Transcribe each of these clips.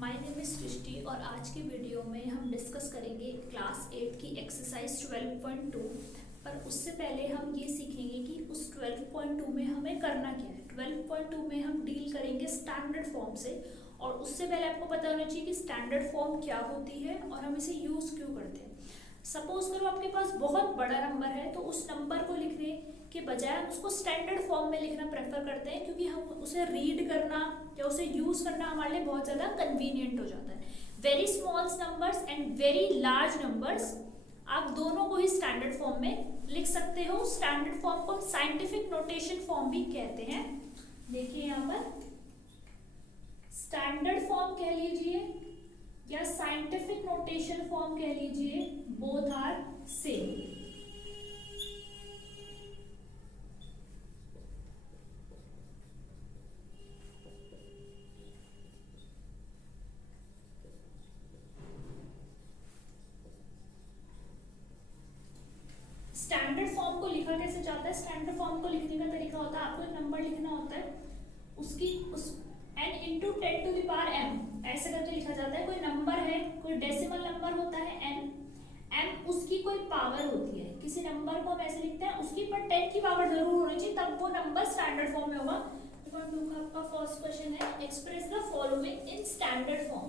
My name is सृष्टि और आज की वीडियो में हम डिस्कस करेंगे क्लास 8 की एक्सरसाइज 12.2। पर उससे पहले हम ये सीखेंगे कि उस 12.2 में हमें करना क्या है। 12.2 में हम डील करेंगे स्टैंडर्ड फॉर्म से, और उससे पहले आपको पता होना चाहिए कि स्टैंडर्ड फॉर्म क्या होती है और हम इसे यूज़ क्यों करते हैं। सपोज करो आपके पास बहुत बड़ा नंबर है, तो उस नंबर को लिखने के बजाय हम उसको स्टैंडर्ड फॉर्म में लिखना प्रेफर करते हैं, क्योंकि हम उसे रीड करना या उसे यूज़ करना हमारे लिए बहुत ज़्यादा कन्वीनियंट हो जाता है। Very small numbers and very large numbers, आप दोनों को ही स्टैंडर्ड फॉर्म में लिख सकते हो। स्टैंडर्ड फॉर्म को साइंटिफिक नोटेशन फॉर्म भी कहते हैं। देखिए यहाँ पर स्टैंडर्ड फॉर्म कह लीजिए या साइंटिफिक नोटेशन फॉर्म कह लीजिए, both are same. Standard form को लिखा कैसे जाता है? स्टैंडर्ड फॉर्म को लिखने का तरीका होता है, आपको एक नंबर लिखना होता है, उसकी उस n into 10 to the power m ऐसे करके लिखा जाता है। कोई नंबर है, कोई डेसिमल नंबर होता है n, m उसकी कोई पावर होती है। किसी नंबर को हम ऐसे लिखते हैं, उसकी पर 10 की पावर जरूर होनी चाहिए, तब वो नंबर स्टैंडर्ड फॉर्म में होगा। आपका फर्स्ट क्वेश्चन है, express the following in standard form.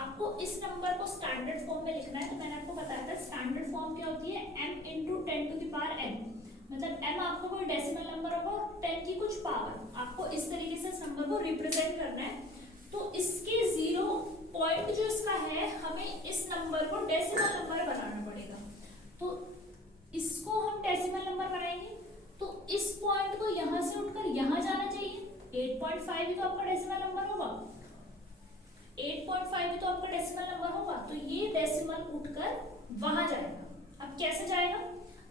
आपको इस नंबर को स्टैंडर्ड फॉर्म में लिखना है। तो मैंने आपको बताया था स्टैंडर्ड फॉर्म क्या होती है, m into 10 to the power n, मतलब m आपको कोई डेसिमल नंबर होगा और 10 की कुछ पावर, आपको इस तरीके से इस नंबर को रिप्रेजेंट करना है। तो इसके 0 पॉइंट जो इसका है, हमें इस नंबर को डेसिमल नंबर बनाना पड़ेगा। तो इसको हम डेसिमल नंबर बनाएंगे, तो इस पॉइंट को यहाँ से उठकर यहाँ जाना चाहिए। 8.5 ही तो आपका डेसिमल नंबर होगा, 8.5 ही तो आपका डेसिमल नंबर होगा। तो ये डेसिमल उठकर वहां जाएगा। अब कैसे जाएगा?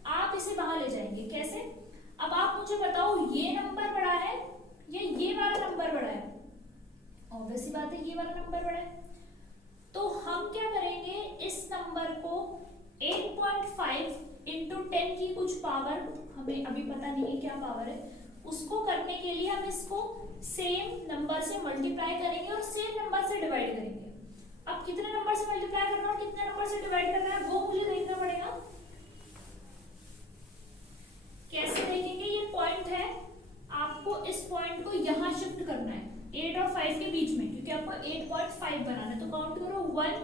आप इसे वहां ले जाएंगे। कैसे? अब आप मुझे बताओ, ये नंबर बड़ा है या ये वाला नंबर बड़ा है? ऑब्वियस सी बात है, ये वाला नंबर बड़ा है। तो हम क्या करेंगे, इस नंबर को 8.5 इंटू 10 की कुछ पावर, हमें अभी पता नहीं है क्या पावर है, उसको करने के लिए हम इसको सेम नंबर से मल्टीप्लाई करेंगे और सेम नंबर से डिवाइड करेंगे। अब कितने नंबर से मल्टीप्लाई करना है और कितने नंबर से डिवाइड करना है, वो मुझे देखना पड़ेगा। कैसे देखेंगे? ये पॉइंट है, आपको इस पॉइंट को यहाँ शिफ्ट करना है 8 और 5 के बीच में, क्योंकि आपको 8.5 बनाना है। तो काउंट करो, 1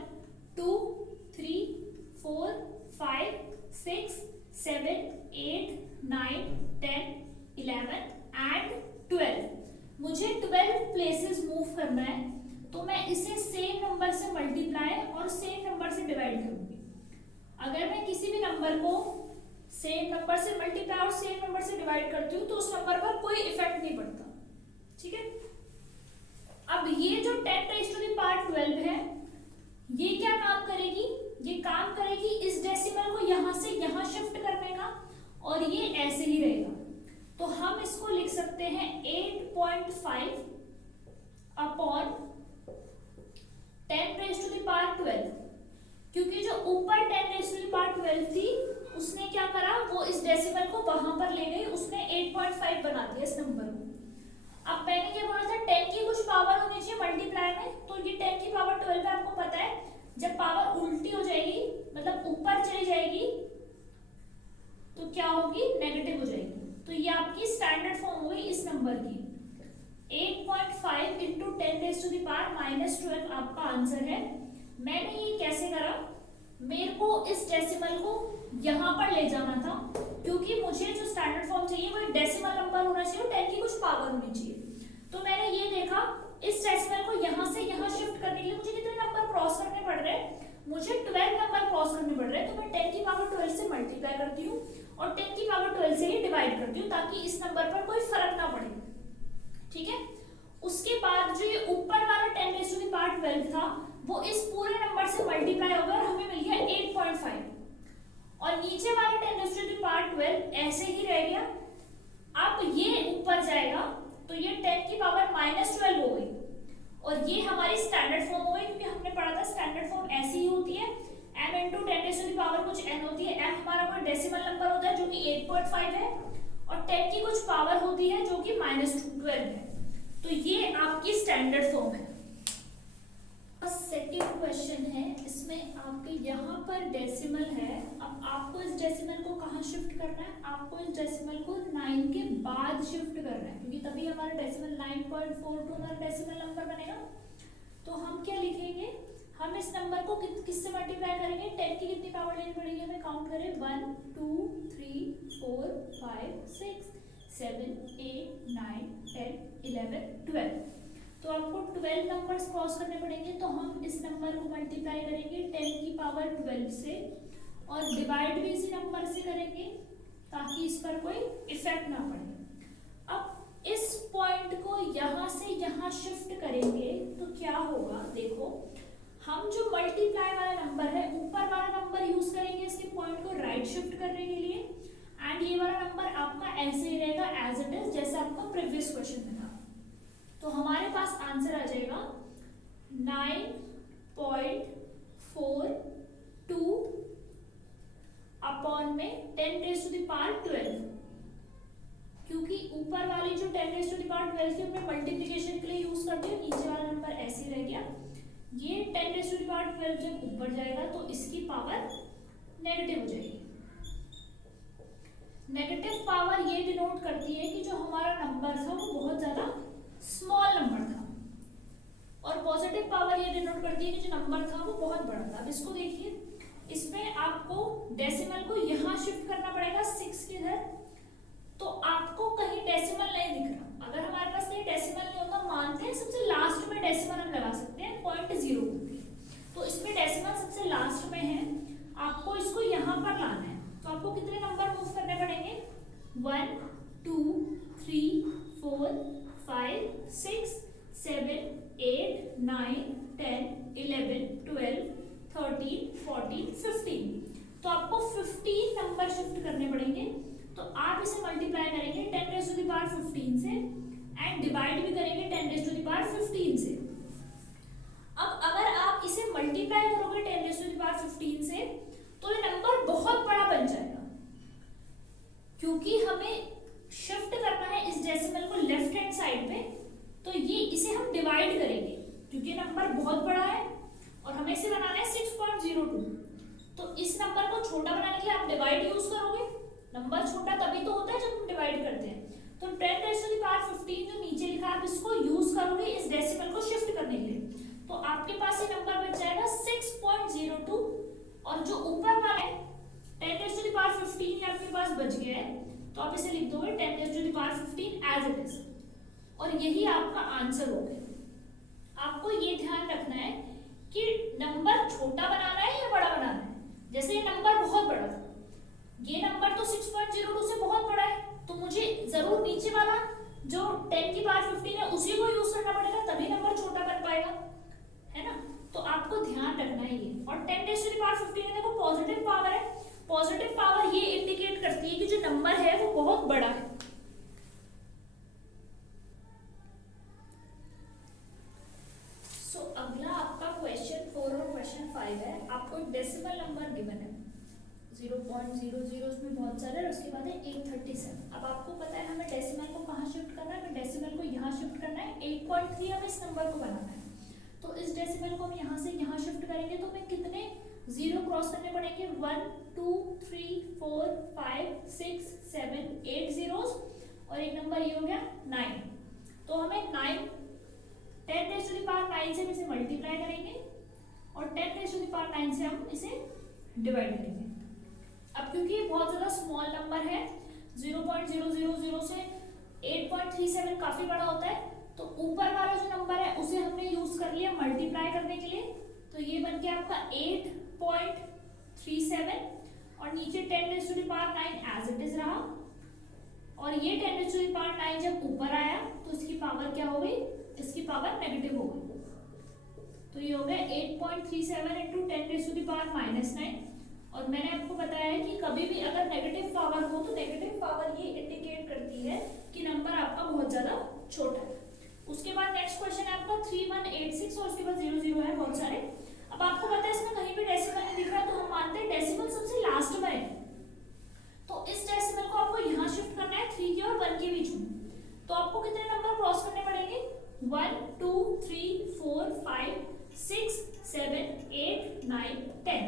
2 3 4 5 6 7 8 9 10 11 एंड 12। मुझे 12 प्लेसेस मूव करना है, तो मैं इसे सेम नंबर से मल्टीप्लाई और सेम नंबर से डिवाइड करूंगी। अगर मैं किसी भी नंबर को सेम नंबर से मल्टीप्लाई और सेम नंबर से डिवाइड करती हूँ, तो उस नंबर पर कोई इफेक्ट नहीं पड़ता। ठीक है? अब ये जो 10 raised to the power 12 है, ये क्या काम करेगी? ये काम करेगी इस डेसिमल को यहाँ से यहाँ शिफ्ट करने का, और ये ऐसे ही रहेगा। तो हम इसको लिख सकते हैं 8.5 upon 10 raised to the power 12, क्योंकि जो ऊपर 10 raised to the power 12 थी, उसने क्या करा, वो इस डेसिमल को वहां पर ले गई, उसने 8.5 बना दिया इस नंबर को। अब मैंने क्या बोला था, 10 की कुछ पावर होनी चाहिए मल्टीप्लाई में, तो ये 10 की पावर 12 है। आपको पता है, जब पावर उल्टी हो जाएगी, मतलब ऊपर चली जाएगी, तो क्या होगी, नेगेटिव हो जाएगी। तो ये आपकी स्टैंडर्ड फॉर्म हो गई इस नंबर की। 8.5 into 10 raised to the power -12 आपका आंसर है। मैंने ये कैसे करा, मेरे को इस डेसिमल को यहाँ पर ले जाना था, क्योंकि मुझे जो स्टैंडर्ड फॉर्म चाहिए वो डेसिमल नंबर होना चाहिए और 10 की कुछ पावर होनी चाहिए। तो मैंने ये देखा, इस डेसिमल को यहाँ से यहाँ शिफ्ट करने के लिए मुझे कितने नंबर क्रॉस करने पड़ रहे हैं? मुझे 12 नंबर क्रॉस करने पड़ रहे हैं। तो मैं 10 की पावर 12 से मल्टीप्लाई करती हूँ और 10 की पावर 12 से ही डिवाइड करती हूँ, ताकि इस नंबर पर कोई फर्क ना पड़े। ठीक है? उसके बाद जो ये ऊपर वाला 10 raised to the power 12 था, वो इस पूरे नंबर से मल्टीप्लाई हो गया और हमें मिल गया 8.5, और नीचे वाला 10 raised to the power 12 ऐसे ही रह गया। अब ये ऊपर जाएगा, तो ये 10 की पावर -12 हो गई, और ये हमारी स्टैंडर्ड फॉर्म हो गई, क्योंकि हमने पढ़ा था स्टैंडर्ड फॉर्म ऐसी ही होती है, m into 10 raised to the power कुछ n होती है। m हमारा कोई डेसिमल नंबर होता है जो कि 8.5 है, और 10 की कुछ पावर होती है जो कि -12 है। तो ये आपकी स्टैंडर्ड फॉर्म है। पर डेसिमल है। अब आपको इस डेसिमल को कहाँ शिफ्ट करना है? आपको इस डेसिमल को 9 के बाद शिफ्ट करना है, क्योंकि तभी हमारा डेसिमल 9.42 हमारा डेसिमल नंबर बनेगा। तो हम क्या लिखेंगे, हम इस नंबर को किससे मल्टीप्लाई करेंगे? 10 की कितनी पावर लेनी पड़ेगी हमें? काउंट करें, 1 2 3 4 5 6 7 8 9 10 11 12। तो आपको 12 नंबर्स क्रॉस करने पड़ेंगे। तो हम इस नंबर को मल्टीप्लाई करेंगे 10 की पावर 12 से, और डिवाइड भी इसी नंबर से करेंगे ताकि इस पर कोई इफेक्ट ना पड़े। अब इस पॉइंट को यहाँ से यहाँ शिफ्ट करेंगे तो क्या होगा, देखो हम जो मल्टीप्लाई वाला नंबर है ऊपर वाला नंबर यूज करेंगे इसके पॉइंट को राइट शिफ्ट करने के लिए, एंड ये वाला नंबर आपका ऐसे ही रहेगा एज इट इज, जैसे आपका प्रीवियस क्वेश्चन में था। तो हमारे पास आंसर आ जाएगा 9.42 अपॉन में 10⁻²2, क्योंकि ऊपर वाली जो 10⁻²2 थी हमने मल्टीप्लिकेशन के लिए यूज करते हैं, नीचे वाला नंबर ऐसे ही रह गया। ये 10⁻² जब ऊपर जाएगा तो इसकी पावर नेगेटिव हो जाएगी। नेगेटिव पावर ये डिनोट करती है कि जो हमारा नंबर था वो बहुत ज्यादा स्मॉल नंबर था, और पॉजिटिव पावर ये डिनोट करती है कि जो नंबर था वो बहुत बड़ा था। अब इसको देखिए, इसमें आपको डेसिमल को यहाँ शिफ्ट करना पड़ेगा 6 के इधर, तो आपको कहीं डेसिमल नहीं दिख रहा। अगर हमारे पास कहीं डेसिमल नहीं होता, मानते हैं सबसे लास्ट में डेसिमल हम लगा सकते हैं 0.0, तो इसमें डेसिमल सबसे लास्ट में है, आपको इसको यहाँ पर लाना है। तो आपको कितने नंबर मूव करने पड़ेंगे? 1 2 3 4 5 6 7 8 9 10 11 12 13 14 15। तो आपको 15 नंबर शिफ्ट करने पड़ेंगे। तो आप इसे मल्टीप्लाई करेंगे 10⁻15 से, एंड डिवाइड भी करेंगे 10⁻15 से। अब अगर आप इसे मल्टीप्लाई करोगे 10⁻15 से तो ये नंबर बहुत बड़ा बन जाएगा, क्योंकि हमें शिफ्ट करना है इस डेसिमल को लेफ्ट हैंड साइड पे। तो ये इसे हम डिवाइड करेंगे, क्योंकि नंबर बहुत बड़ा है और हमें इसे बनाना है 6.02। तो इस नंबर को छोटा बनाने के लिए आप डिवाइड यूज करोगे। नंबर छोटा तभी तो होता है जब हम डिवाइड करते हैं। तो 10⁻15 जो नीचे लिखा है आप इसको यूज करोगे इस डेसिमल को शिफ्ट करने के लिए। तो आपके पास ये नंबर बच जाएगा 6.02, और जो ऊपर वाला है 10⁻15 आपके पास बच गया है, तो आप इसे लिख दोगे 10⁻15 एज इट इज, और यही आपका आंसर हो गया। आपको ये ध्यान रखना है कि नंबर छोटा बनाना है या बड़ा बनाना है। जैसे ये नंबर बहुत बड़ा था, ये नंबर तो 6.02 से बहुत बड़ा है, तो मुझे जरूर नीचे वाला जो 10⁻15 है उसी को यूज करना पड़ेगा, तभी नंबर छोटा बन पाएगा, है ना। तो आपको ध्यान रखना है ये। और 10⁻15 देखो पॉजिटिव पावर है, पॉजिटिव पावर ये इंडिकेट करती है कि जो नंबर है वो बहुत बड़ा है। सो अगला आपका क्वेश्चन 4 और क्वेश्चन 5 है। आपको एक डेसिमल नंबर गिवन है 0.00, उसमें बहुत सारे, और उसके बाद है 837। अब आपको पता है हमें डेसिमल को कहाँ शिफ्ट करना है, हमें डेसिमल को यहाँ शिफ्ट करना है। 8.3 हमें इस नंबर को बनाना है, तो इस डेसिमल को हम यहाँ से यहाँ शिफ्ट करेंगे तो हमें कितने जीरो क्रॉस करने पड़ेंगे? 1 2 3 4 5 6 7 8 जीरोस, और एक नंबर ये हो गया 9। तो हमें 10⁻9 से हम इसे मल्टीप्लाई करेंगे, और 10⁻9 से हम इसे डिवाइड करेंगे। अब क्योंकि ये बहुत ज्यादा स्मॉल नंबर है, 0.000 से 8.37 काफी बड़ा होता है, तो ऊपर वाला जो नंबर है उसे हमने यूज कर लिया मल्टीप्लाई करने के लिए। तो ये बन गया आपका 8.37, और नीचे 10⁻9 एज इट इज रहा, और ये 10⁻9 जब ऊपर आया तो इसकी पावर क्या हो गई? इसकी पावर नेगेटिव हो गई। तो ये हो गया 8.37 इंटू 10⁻⁻9। और मैंने आपको बताया है कि कभी भी अगर नेगेटिव पावर हो तो नेगेटिव पावर ये इंडिकेट करती है कि नंबर आपका बहुत ज्यादा छोटा है। उसके बाद नेक्स्ट क्वेश्चन है आपका 3186, और उसके बाद 00 है बहुत सारे। अब आपको पता है इसमें कहीं भी डेसिमल नहीं दिख रहा, तो हम मानते हैं डेसिमल सबसे लास्ट में है। तो इस डेसिमल को आपको यहाँ शिफ्ट करना है 3 के और 1 के बीच में। तो आपको कितने नंबर क्रॉस करने पड़ेंगे? 1 2 3 4 5 6 7 8 9 10।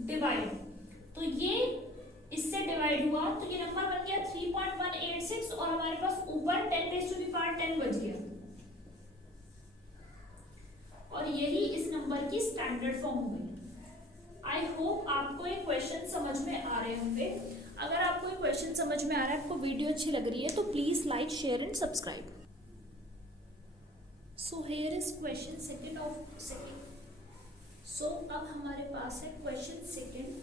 डिवाइड, तो ये इससे डिवाइड हुआ तो ये नंबर बन गया 3.186 और हमारे पास ऊपर 10⁻10 बच गया, और यही इस नंबर की स्टैंडर्ड फॉर्म हो गई। आई होप आपको ये क्वेश्चन समझ में आ रहे होंगे। अगर आपको ये क्वेश्चन समझ में आ रहा है, आपको वीडियो अच्छी लग रही है, तो please like, share and subscribe. So here is question second of second. So अब हमारे पास है क्वेश्चन सेकंड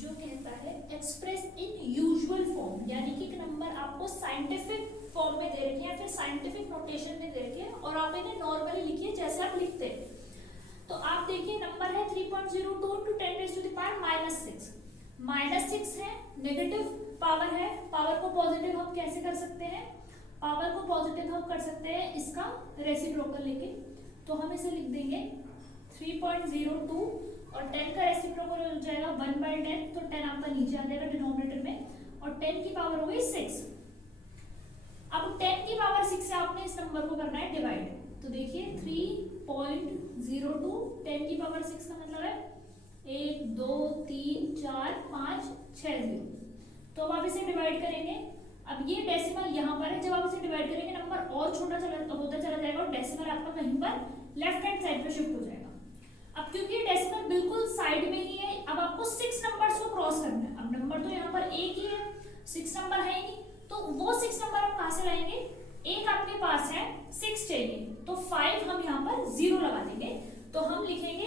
जो कहता है एक्सप्रेस इन यूजुअल फॉर्म, यानी कि एक नंबर आपको साइंटिफिक फॉर्म में दे रखे हैं, फिर साइंटिफिक नोटेशन में दे रखे हैं और आप इन्हें नॉर्मली लिखिए जैसे आप लिखते हैं। तो आप देखिए नंबर है 3.02 × 10⁻⁻6। -6 है, नेगेटिव पावर है, पावर को पॉजिटिव हम कैसे कर सकते हैं, पावर को पॉजिटिव हम कर सकते हैं इसका रेसिप्रोकल लेके, तो हम इसे लिख देंगे 3.02 और 10 का रेसिप्रोकल हो जाएगा 1/10, तो 10 आपका नीचे आ जाएगा डिनोमिनेटर में, और 10 की पावर हो गई 6। अब 10 की पावर 6 से आपने इस नंबर को करना है डिवाइड, तो देखिए 3.02 10 की पावर 6 का मतलब है 1 2 3 4 5 6 0। तो अब आप इसे डिवाइड करेंगे, अब ये डेसिमल यहाँ पर है, जब आप इसे डिवाइड करेंगे नंबर और छोटा होता चला जाएगा और डेसिमल आपका कहीं पर लेफ्ट हैंड साइड पे शिफ्ट हो जाएगा। अब क्योंकि ये डेसिमल बिल्कुल साइड में ही है, अब आपको 6 नंबर्स को क्रॉस करना है। अब नंबर तो यहाँ पर एक ही है, 6 नंबर है ही नहीं, तो वो 6 नंबर आप कहाँ से लाएंगे, एक आपके पास है 6 चाहिए, तो 5 हम यहाँ पर 0 लगा देंगे, तो हम लिखेंगे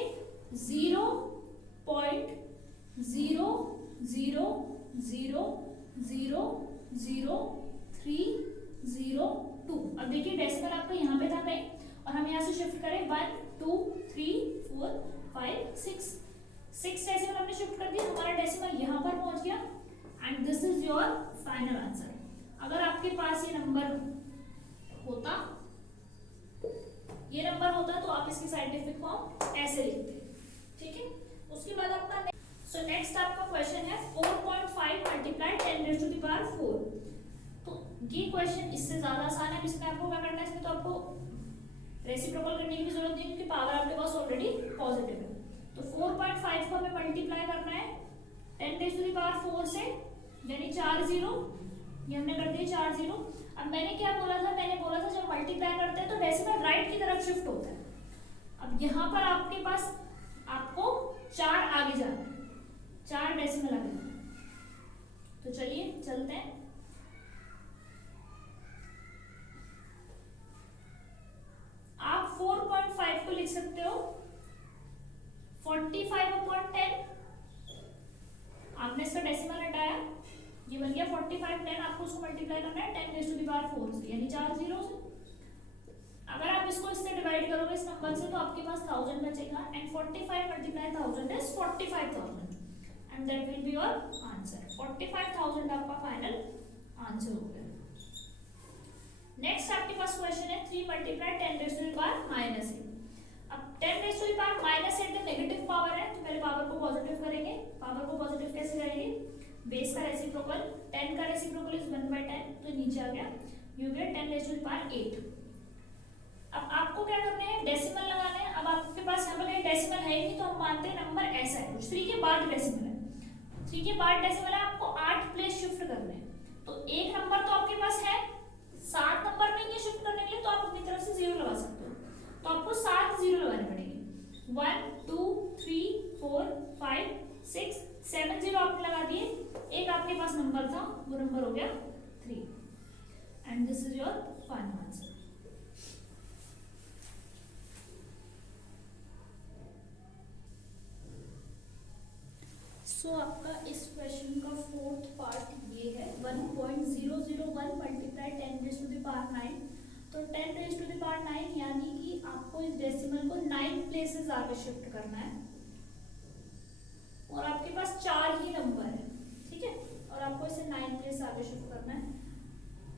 0.000003002। अब देखिए डेसिमल आपका यहाँ पे था कहीं, और हम यहाँ से शिफ्ट करें 1 2 3 4 5 6 डेसिमल हमने शिफ्ट कर दिया, हमारा डेसिमल यहाँ पर पहुंच गया, and this is your final answer. अगर आपके पास ये नंबर होता तो आप इसकी साइंटिफिक फॉर्म ऐसे लिखते, ठीक है। उसके बाद आपका नेक्स्ट आपका क्वेश्चन है 4.5 × 10⁻⁴। तो ये क्वेश्चन इससे ज्यादा आसान है, इसमें आपको क्या करना है, इसमें तो आपको रेसिप्रोकल करने की भी जरूरत नहीं, क्योंकि पावर आपके पास ऑलरेडी पॉजिटिव है। तो 4.5 को हमें मल्टीप्लाई करना है 10⁻⁴ से, यानी 4 0, ये हमने कर दिए 4 0। अब मैंने क्या बोला था, मैंने बोला था जब मल्टीप्लाई करते हैं तो डेसिमल राइट की तरफ शिफ्ट होता है। अब यहाँ पर आपके पास आपको 4 आगे जाना है, 4 डेसिमल आगे जाना है। तो चलिए चलते हैं। आप 4.5 को लिख सकते हो 45/10, आपने इसका डेसिमल हटाया, ये बन गया 45 10, आपको उसको मल्टीप्लाई करना है 10⁻⁴ से, यानी 4 0 से। अगर आप इसको इससे डिवाइड करोगे इस नंबर से, तो आपके पास 1000 बचेगा, and 45 × 1000 is 45,000, and that will be your answer. 45,000 आपका फाइनल आंसर हो गया। नेक्स्ट आपके पास क्वेश्चन है 3 × 10⁻⁻8। अब 10⁻⁻8 नेगेटिव पावर है, तो पहले पावर को पॉजिटिव करेंगे। पावर को पॉजिटिव कैसे करेंगे, बेस का रेसिप्रोकल, 10 का रेसिप्रोकल इज 1/10, तो नीचे आ गया, यू गेट 10⁻8। अब आपको क्या करना है, डेसिमल लगाना है। अब आपके पास यहाँ पर डेसिमल है नहीं, तो हम मानते हैं नंबर ऐसा है, 3 के बाद डेसिमल है, 3 के बाद डेसिमल है, आपको 8 प्लेस शिफ्ट करने हैं। तो एक नंबर तो आपके पास है, 7 नंबर में ये शिफ्ट करने के लिए तो आप अपनी तरफ से 0 लगा सकते हो, तो आपको 7 0 लगाने पड़ेंगे। 1 2 3 4 5 6 7 0 आपने लगा दिए, एक आपके पास नंबर था, वो नंबर हो गया 3, and this is your final answer. So आपका इस क्वेश्चन का 4th पार्ट ये है 1.001 मल्टीप्लाई 10⁻⁹। तो 10⁻⁹ यानी कि आपको इस डेसिमल को 9 प्लेसेस आगे शिफ्ट करना है, और आपके पास 4 ही नंबर है, ठीक है, और आपको इसे 9 प्लेस आगे शिफ्ट करना है।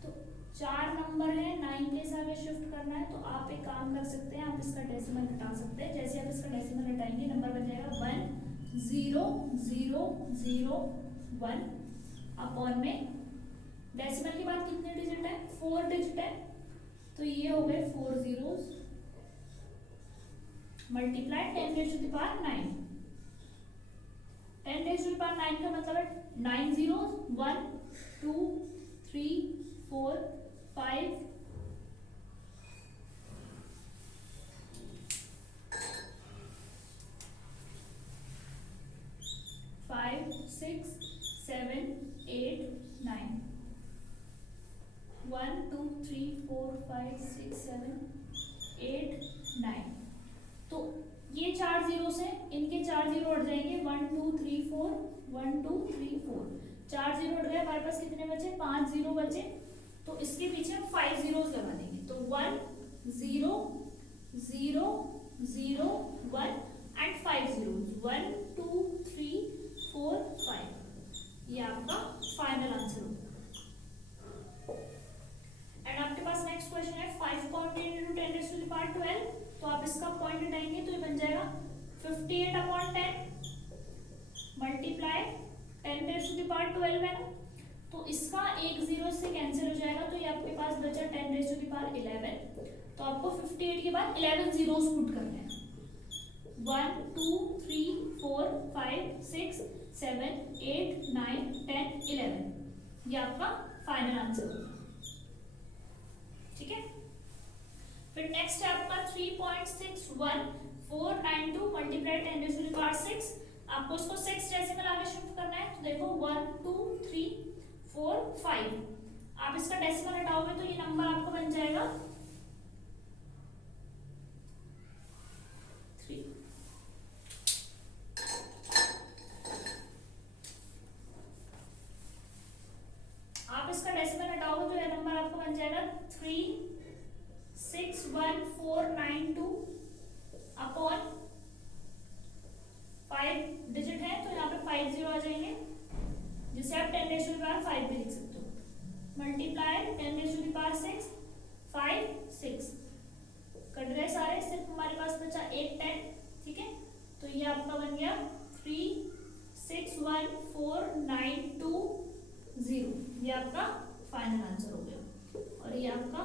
तो 4 नंबर है, 9 प्लेस आगे शिफ्ट करना है, तो आप एक काम कर सकते हैं, आप इसका डेसिमल हटा सकते हैं। जैसे आप इसका डेसिमल हटाएंगे नंबर बन जाएगा 1,0,0,0,1 अपॉन में डेसिमल के बाद कितने डिजिट है, 4 डिजिट है, तो ये हो गए 4 zeros multiply 10⁻⁹। 10 raise to the power 9 का मतलब है 9 zeros, 1 2 3 4 5 5 6 7 8 9 1 2 3 4 5 6 7 8 9। तो ये 4 जीरो से इनके 4 जीरो उठ जाएंगे, 1 2 3 4 1 2 3 4, 4 जीरो उठ गए, हमारे पास कितने बचे, 5 जीरो बचे। तो इसके पीछे हम 5 जीरोस लगा देंगे, तो 1 0 0 0 1 एंड 5 जीरोस, 1 2 3 4 5। ये आपका फाइनल आंसर होगा। एंड आपके पास नेक्स्ट क्वेश्चन है 5.8 into 10 raised to the power 12। तो आप इसका पॉइंट हटाएंगे तो ये बन जाएगा 58/10 multiply 10 raised to the power 12 है ना, तो इसका एक जीरो से कैंसिल हो जाएगा, तो ये आपके पास बचा 10 raised to the power 11। तो आपको 58 के बाद 11 जीरोस पुट करने हैं, 1 2 3 4 5 6 7 8 9 10 11। ये आपका फाइनल आंसर होगा। ठीक है, फिर नेक्स्ट है आपका 3.61492 multiply 10 raised to the power 6। आपको इसको 6 डेसिमल आगे शिफ्ट करना है, तो देखो 1 2 3 4 5। आप इसका डेसिमल हटाओगे तो ये नंबर आपको बन जाएगा 3। आप इसका डेसिमल हटाओगे तो ये नंबर आपको बन जाएगा 3.61492 अपॉन 5 डिजिट है, तो यहाँ पे 5 जीरो आ जाएंगे, जिसे आप 10 raised to the power 5 भी लिख सकते हो। Multiply 10 raised to the power 6 5 6 cut गए सारे, सिर्फ हमारे पास बचा एक 10। ठीक है, तो ये आपका बन गया 3614920। ये आपका फाइनल आंसर हो गया और ये आपका